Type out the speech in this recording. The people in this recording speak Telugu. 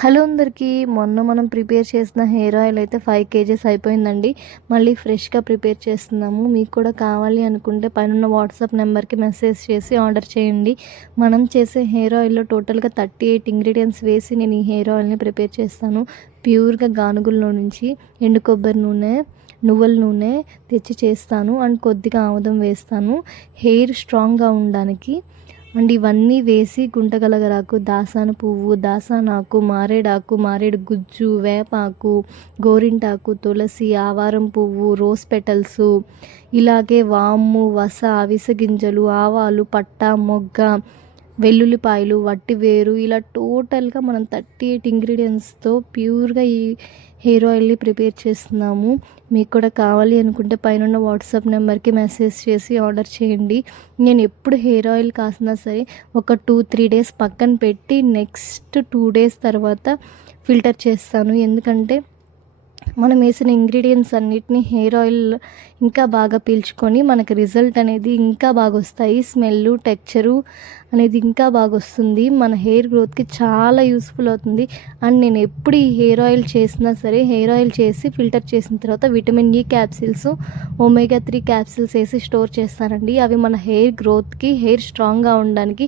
హలో అందరికీ. మొన్న మనం ప్రిపేర్ చేసిన హెయిర్ ఆయిల్ అయితే 5 కేజెస్ అయిపోయిందండి. మళ్ళీ ఫ్రెష్గా ప్రిపేర్ చేస్తున్నాము. మీకు కూడా కావాలి అనుకుంటే పైన వాట్సాప్ నెంబర్కి మెసేజ్ చేసి ఆర్డర్ చేయండి. మనం చేసే హెయిర్ ఆయిల్లో టోటల్గా 38 ఇంగ్రీడియంట్స్ వేసి నేను ఈ హెయిర్ ఆయిల్ని ప్రిపేర్ చేస్తాను. ప్యూర్గా గానుగుల్లో నుంచి ఎండు కొబ్బరి నూనె, నువ్వుల నూనె తెచ్చి చేస్తాను. అండ్ కొద్దిగా ఆముదం వేస్తాను హెయిర్ స్ట్రాంగ్గా ఉండడానికి. అండ్ ఇవన్నీ వేసి గుంటగలగరాకు, దాసాన పువ్వు, దాసానాకు, మారేడాకు, మారేడు గుజ్జు, వేపాకు, గోరింటాకు, తులసి, ఆవారం పువ్వు, రోజ్ పెటల్సు, ఇలాగే వాము, వస, అవిసె గింజలు, ఆవాలు, పట్ట, మొగ్గ, వెల్లుల్లిపాయలు, వట్టివేరు, ఇలా టోటల్గా మనం 38 ఇంగ్రీడియంట్స్తో ప్యూర్గా ఈ హెయిర్ ఆయిల్ని ప్రిపేర్ చేస్తున్నాము. మీకు కూడా కావాలి అనుకుంటే పైన వాట్సాప్ నెంబర్కి మెసేజ్ చేసి ఆర్డర్ చేయండి. నేను ఎప్పుడు హెయిర్ ఆయిల్ కాసినా సరే ఒక 2-3 డేస్ పక్కన పెట్టి నెక్స్ట్ 2 డేస్ తర్వాత ఫిల్టర్ చేస్తాను. ఎందుకంటే మనం వేసిన ఇంగ్రీడియంట్స్ అన్నిటినీ హెయిర్ ఆయిల్ ఇంకా బాగా పీల్చుకొని మనకి రిజల్ట్ అనేది ఇంకా బాగా వస్తాయి. స్మెల్, టెక్చరు అనేది ఇంకా బాగా వస్తుంది. మన హెయిర్ గ్రోత్కి చాలా యూస్ఫుల్ అవుతుంది. అండ్ నేను ఎప్పుడు ఈ హెయిర్ ఆయిల్ చేసినా సరే హెయిర్ ఆయిల్ చేసి ఫిల్టర్ చేసిన తర్వాత vitamin E capsules, omega 3 capsules వేసి స్టోర్ చేస్తానండి. అవి మన హెయిర్ గ్రోత్కి, హెయిర్ స్ట్రాంగ్గా ఉండడానికి